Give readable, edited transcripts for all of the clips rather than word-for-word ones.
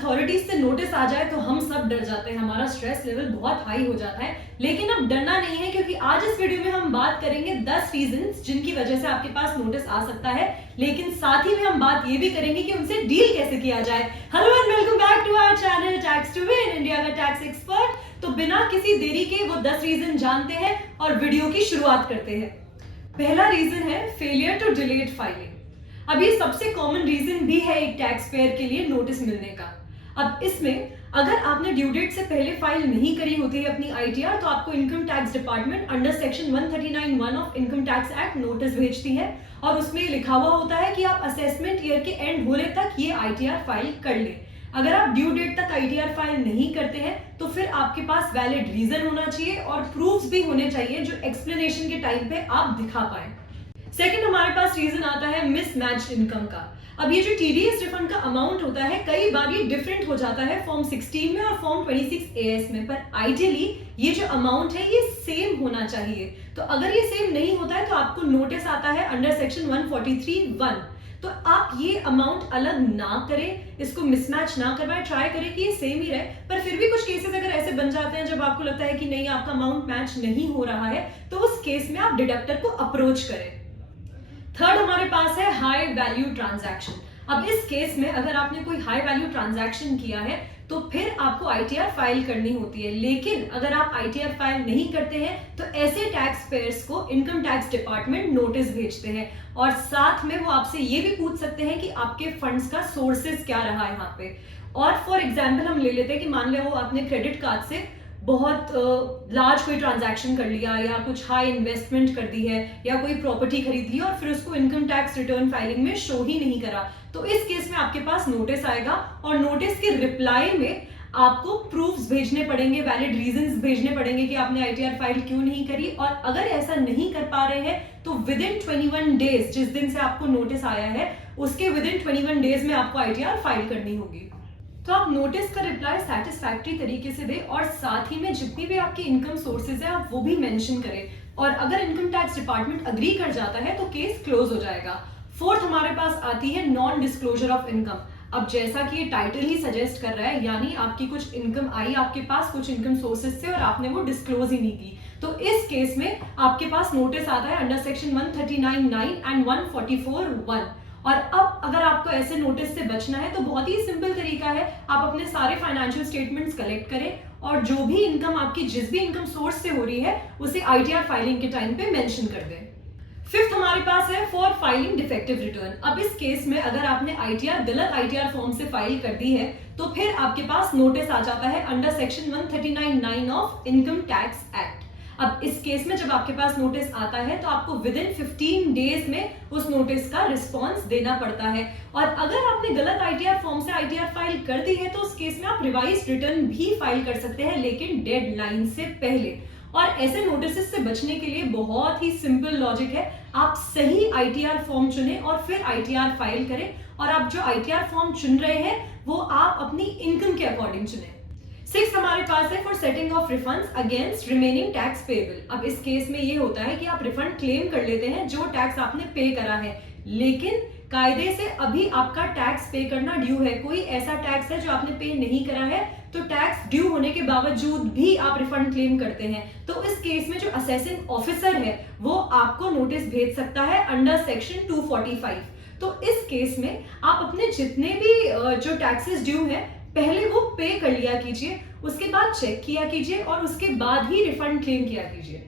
Authorities से notice आ जाए तो हम सब डर जाते हैं, हमारा स्ट्रेस लेवल बहुत हाई हो जाता है। लेकिन अब डरना नहीं है, क्योंकि आज इस वीडियो में हम बात करेंगे 10 रीजंस जिनकी वजह से आपके पास नोटिस आ सकता है, लेकिन साथ ही में हम बात ये भी करेंगे कि उनसे डील कैसे किया जाए। Hello and welcome back to our channel tax to win, India का टैक्स एक्सपर्ट। तो बिना किसी देरी के वो 10 रीजन जानते हैं और वीडियो की शुरुआत करते हैं। पहला रीजन है फेलियर टू डिलेट फाइलिंग। अब ये सबसे कॉमन रीजन भी है एक टैक्स पेयर के लिए नोटिस मिलने का। अब इसमें अगर आपने ड्यू डेट से पहले फाइल नहीं करी होती है अपनी आईटीआर, तो आपको income tax department under section 139(1) of income tax act notice भेजती है और उसमें लिखा हुआ होता है कि आप असेसमेंट ईयर के एंड होने तक ये आईटीआर फाइल कर ले। अगर आप ड्यू डेट तक आईटीआर फाइल नहीं करते हैं तो फिर आपके पास वैलिड रीजन होना चाहिए और प्रूफ्स भी होने चाहिए जो एक्सप्लेनेशन के टाइम पे आप दिखा पाए। सेकंड हमारे पास रीजन आता है मिसमैच्ड इनकम का। अब ये जो टीडीएस रिफंड का अमाउंट होता है, कई बार ये डिफरेंट हो जाता है फॉर्म 16 में और फॉर्म 26AS में, पर आइडियली ये जो अमाउंट है ये सेम होना चाहिए। तो अगर ये सेम नहीं होता है तो आपको नोटिस आता है अंडर सेक्शन 143(1). तो आप ये अमाउंट अलग ना करें, इसको मिसमैच ना करवाएं, ट्राई करें कि ये सेम ही रहे। पर फिर भी कुछ केसेस अगर ऐसे बन जाते हैं जब आपको लगता है कि नहीं आपका अमाउंट मैच नहीं हो रहा है, तो उस केस में आप डिडक्टर को अप्रोच करें। थर्ड हमारे पास है हाई वैल्यू ट्रांजैक्शन। अब इस केस में अगर आपने कोई हाई वैल्यू ट्रांजैक्शन किया है तो फिर आपको आईटीआर फाइल करनी होती है। लेकिन अगर आप आईटीआर फाइल नहीं करते हैं तो ऐसे टैक्स पेयर्स को इनकम टैक्स डिपार्टमेंट नोटिस भेजते हैं और साथ में वो आपसे ये भी पूछ सकते हैं कि आपके फंड्स का सोर्सेज क्या रहा है यहाँ पे। और फॉर एग्जाम्पल हम ले लेते हैं कि मान लो आपने क्रेडिट कार्ड से बहुत लार्ज कोई ट्रांजैक्शन कर लिया या कुछ हाई इन्वेस्टमेंट कर दी है या कोई प्रॉपर्टी खरीद ली और फिर उसको इनकम टैक्स रिटर्न फाइलिंग में शो ही नहीं करा, तो इस केस में आपके पास नोटिस आएगा और नोटिस के रिप्लाई में आपको प्रूफ्स भेजने पड़ेंगे, वैलिड रीजंस भेजने पड़ेंगे कि आपने आईटीआर फाइल क्यों नहीं करी। और अगर ऐसा नहीं कर पा रहे हैं तो विद इन 21 डेज, जिस दिन से आपको नोटिस आया है उसके विद इन 21 डेज में आपको आईटीआर फाइल करनी होगी। तो आप नोटिस का रिप्लाई सैटिस्फैक्टरी तरीके से दें और साथ ही में जितनी भी आपकी इनकम सोर्सेज है आप वो भी मेंशन करें। और अगर इनकम टैक्स डिपार्टमेंट अग्री कर जाता है तो केस क्लोज हो जाएगा। फोर्थ हमारे पास आती है नॉन डिस्क्लोजर ऑफ इनकम। अब जैसा कि ये टाइटल ही सजेस्ट कर रहा है, यानी आपकी कुछ इनकम आई आपके पास कुछ इनकम सोर्सेज से और आपने वो डिस्क्लोज ही नहीं की, तो इस केस में आपके पास नोटिस आता है अंडर सेक्शन 139(9) एंड 144(1). और अब अगर आपको ऐसे नोटिस से बचना है तो बहुत ही सिंपल तरीका है, आप अपने सारे फाइनेंशियल स्टेटमेंट्स कलेक्ट करें और जो भी इनकम आपकी जिस भी इनकम सोर्स से हो रही है उसे आईटीआर फाइलिंग के टाइम पे मेंशन कर दें। फिफ्थ हमारे पास है फॉर फाइलिंग डिफेक्टिव रिटर्न। अब इस केस में अगर आपने आईटीआर गलत आईटीआर फॉर्म से फाइल कर दी है तो फिर आपके पास नोटिस आ जाता है under section 139(9) of income tax act. अब इस केस में जब आपके पास नोटिस आता है तो आपको विद इन 15 डेज में उस नोटिस का रिस्पॉन्स देना पड़ता है। और अगर आपने गलत आईटीआर फॉर्म से आईटीआर फाइल कर दी है तो उस केस में आप रिवाइज रिटर्न भी फाइल कर सकते हैं, लेकिन डेडलाइन से पहले। और ऐसे नोटिस से बचने के लिए बहुत ही सिंपल लॉजिक है, आप सही आईटीआर फॉर्म चुनें और फिर आईटीआर फाइल करें। और आप जो आईटीआर फॉर्म चुन रहे हैं वो आप अपनी इनकम के अकॉर्डिंग चुनें। सिक्स हमारे पास है for setting of refunds against remaining tax payable. अब इस केस में ये होता है कि आप रिफंड क्लेम कर लेते हैं जो टैक्स आपने पे करा है, लेकिन कायदे से अभी आपका टैक्स पे करना ड्यू है। कोई ऐसा टैक्स है जो आपने पे नहीं करा है तो टैक्स ड्यू होने के बावजूद भी आप रिफंड क्लेम करते हैं, तो इस केस में जो असेसिंग ऑफिसर है वो आपको नोटिस भेज सकता है अंडर सेक्शन 245। तो इस केस में आप अपने जितने भी जो टैक्सेस ड्यू है पहले वो पे कर लिया कीजिए, उसके बाद चेक किया कीजिए और उसके बाद ही रिफंड क्लेम किया कीजिए।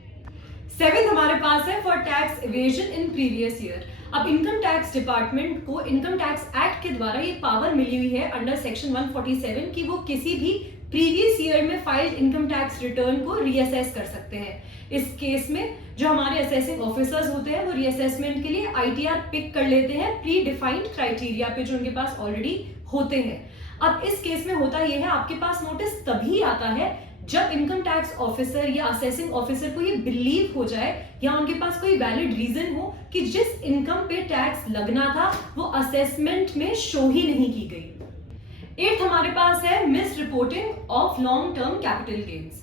सेवेंथ हमारे पास है for tax evasion in previous year. अब इनकम टैक्स डिपार्टमेंट को इनकम टैक्स एक्ट के द्वारा ये पावर मिली हुई है अंडर सेक्शन 147 कि वो किसी भी प्रीवियस ईयर में फाइल्ड इनकम टैक्स रिटर्न को रीअसेस कर सकते हैं। इस केस में जो हमारे असेसिंग ऑफिसर्स होते हैं वो रीअसेसमेंट के लिए आईटीआर पिक कर लेते हैं प्री डिफाइंड क्राइटेरिया पे जो उनके पास ऑलरेडी होते हैं। अब इस केस में होता यह है, आपके पास नोटिस तभी आता है जब इनकम टैक्स ऑफिसर या असेसिंग ऑफिसर को ये बिलीव हो जाए या उनके पास कोई वैलिड रीजन हो कि जिस इनकम पे टैक्स लगना था वो असेसमेंट में शो ही नहीं की गई। एट्थ हमारे पास है miss reporting of long term capital gains.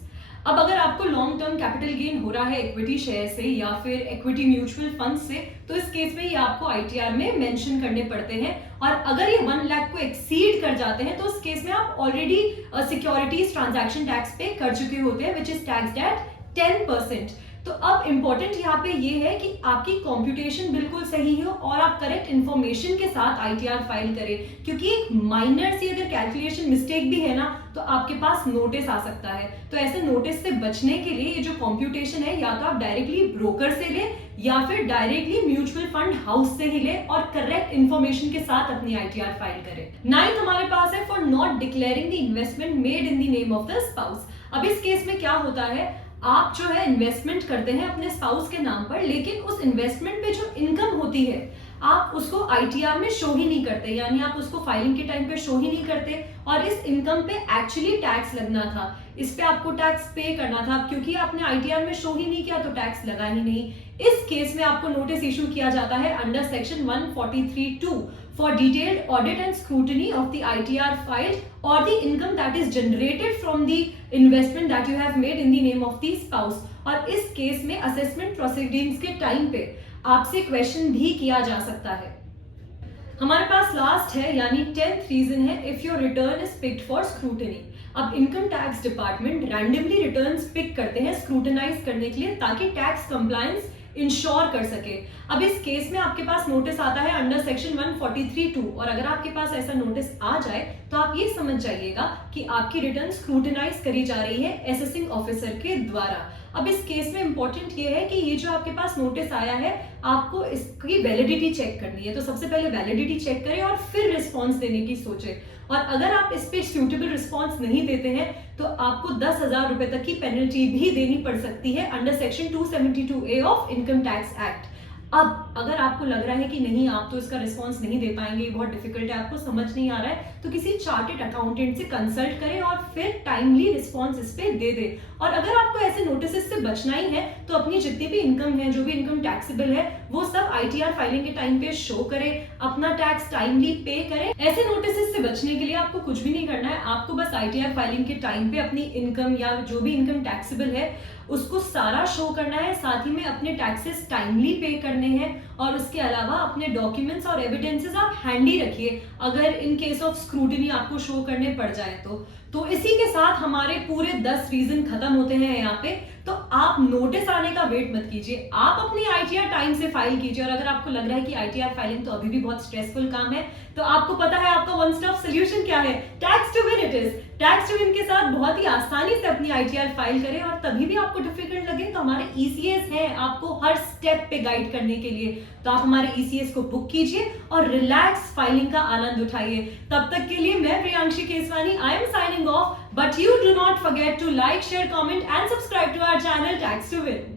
अब अगर आपको लॉन्ग टर्म कैपिटल गेन हो रहा है इक्विटी शेयर से या फिर इक्विटी म्यूचुअल फंड से, तो इस केस में ये आपको आईटीआर में मेंशन करने पड़ते हैं और अगर ये 1 लाख को एक्सीड कर जाते हैं तो उस केस में आप ऑलरेडी सिक्योरिटीज ट्रांजैक्शन टैक्स पे कर चुके होते हैं, विच इज टैक्स्ड एट 10%। तो अब इंपॉर्टेंट यहाँ पे ये है कि आपकी कंप्यूटेशन बिल्कुल सही हो और आप करेक्ट इंफॉर्मेशन के साथ आईटीआर फाइल करें, क्योंकि एक माइनर सी अगर कैलकुलेशन मिस्टेक भी है ना तो आपके पास नोटिस आ सकता है। तो ऐसे नोटिस से बचने के लिए ये जो कंप्यूटेशन है या तो आप डायरेक्टली ब्रोकर से लें या फिर डायरेक्टली म्यूचुअल फंड हाउस से ही लें और करेक्ट इंफॉर्मेशन के साथ अपनी आईटीआर फाइल करें। 9th हमारे पास है for not declaring the investment made in the name of the spouse. अब इस केस में क्या होता है, आप जो है इन्वेस्टमेंट करते हैं अपने स्पाउस के नाम पर, लेकिन उस इन्वेस्टमेंट पे जो इनकम होती है आप उसको आईटीआर में शो ही नहीं करते, यानी आप उसको फाइलिंग के टाइम पे शो ही नहीं करते और इस इनकम पे एक्चुअली टैक्स लगना था, इस पे आपको टैक्स पे करना था, क्योंकि आपने आईटीआर में शो ही नहीं किया तो टैक्स लगा ही नहीं। इस केस में आपको नोटिस इशू किया जाता है under section 143(2) for detailed audit and scrutiny of the ITR filed or the income that is generated from the investment that you have made in the name of the spouse। और इस case में assessment proceedings के time पे आपसे question भी किया जा सकता है। हमारे पास लास्ट है यानी 10th रीजन है, if your return is picked for scrutiny. अब income tax department randomly returns pick करते हैं स्क्रूटनाइज करने के लिए ताकि टैक्स कंप्लायंस इंश्योर कर सके। अब इस केस में आपके पास नोटिस आता है अंडर सेक्शन 143(2) और अगर आपके पास ऐसा नोटिस आ जाए तो आप ये समझ जाइएगा कि आपकी रिटर्न स्क्रूटनाइज करी जा रही है असेसिंग ऑफिसर के द्वारा। अब इस केस में इंपॉर्टेंट ये है कि ये जो आपके पास नोटिस आया है आपको इसकी वैलिडिटी चेक करनी है, तो सबसे पहले वैलिडिटी चेक करें और फिर रिस्पॉन्स देने की सोचें। और अगर आप इस पे सूटेबल रिस्पॉन्स नहीं देते हैं तो आपको 10,000 रुपए तक की पेनल्टी भी देनी पड़ सकती है under section 272A of income tax act. अब अगर आपको लग रहा है कि नहीं आप तो इसका रिस्पॉन्स नहीं दे पाएंगे, बहुत डिफिकल्ट है, आपको समझ नहीं आ रहा है, तो किसी चार्टेड अकाउंटेंट से कंसल्ट करें और फिर टाइमली रिस्पॉन्स इस पे दे दें। और अगर आपको ऐसे नोटिस से बचना ही है तो अपनी जितनी भी इनकम है, जो भी इनकम टैक्सेबल है, वो सब आईटीआर फाइलिंग के टाइम पे शो करें, अपना टैक्स टाइमली पे करें। ऐसे नोटिस से बचने के लिए आपको कुछ भी नहीं करना है, आपको बस आईटीआर फाइलिंग के टाइम पे अपनी इनकम या जो भी इनकम टैक्सेबल है उसको सारा शो करना है, साथ ही में अपने टैक्सेस टाइमली पे करने हैं और उसके अलावा अपने डॉक्यूमेंट्स और एविडेंसेस आप हैंडी रखिए अगर इन केस ऑफ स्क्रूटनी आपको शो करने पड़ जाए तो इसी के साथ हमारे पूरे 10 रीजन खत्म होते हैं यहाँ पे। तो आप नोटिस आने का वेट मत कीजिए, आप अपनी आईटीआर टाइम से फाइल कीजिए। और अगर आपको लग रहा है कि आईटीआर फाइलिंग तो अभी भी बहुत स्ट्रेसफुल काम है तो आपको पता है आपका वन स्टॉप सोल्यूशन क्या है, tax to win. It is tax to win के साथ बहुत ही आसानी से अपनी आईटीआर फाइल करें और तभी भी आपको डिफिकल्ट लगे तो हमारे ईसीएस है आपको हर स्टेप पे गाइड करने के लिए। तो आप हमारे ईसीएस को बुक कीजिए और रिलैक्स फाइलिंग का आनंद उठाइए। तब तक के लिए मैं Priyanshi Keswani, I am signing off, but you do not forget to like, share, comment and subscribe to our channel Tax to Win।